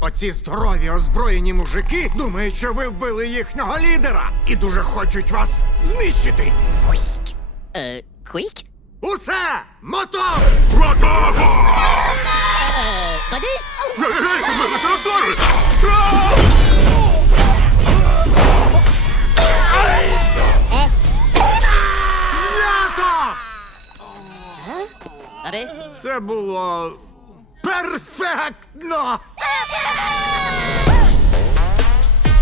Оці здорові озброєні мужики думають, що ви вбили їхнього лідера і дуже хочуть вас знищити. Е, Квік? Усе! Мотор! Готово! Е? Гей! Знято! Це було перфектно!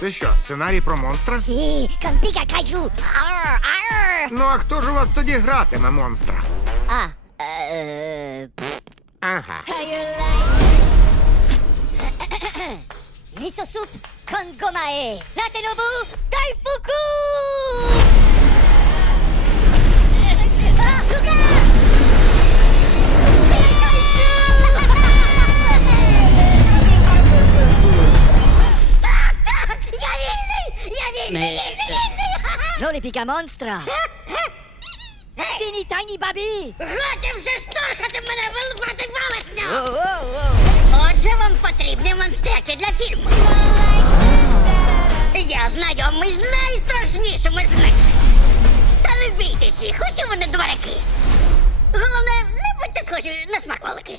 Це що, сценарій про монстра? Con pica kaiju. Arr, arr. Ну а хто ж у вас тоді гратиме монстра? А, е, Ага. Miso soup con gomae. Natenobu вільний! non les pica monstra. Тіні тайні бабі. Годі вже штовхати мене вилупати оу. Отже, вам потрібні монстряки для фільму. Я знайомий з найстрашнішими з них. Та не бійтесь їх, усі вони дворяки. Головне, не будьте схожі на смаколики.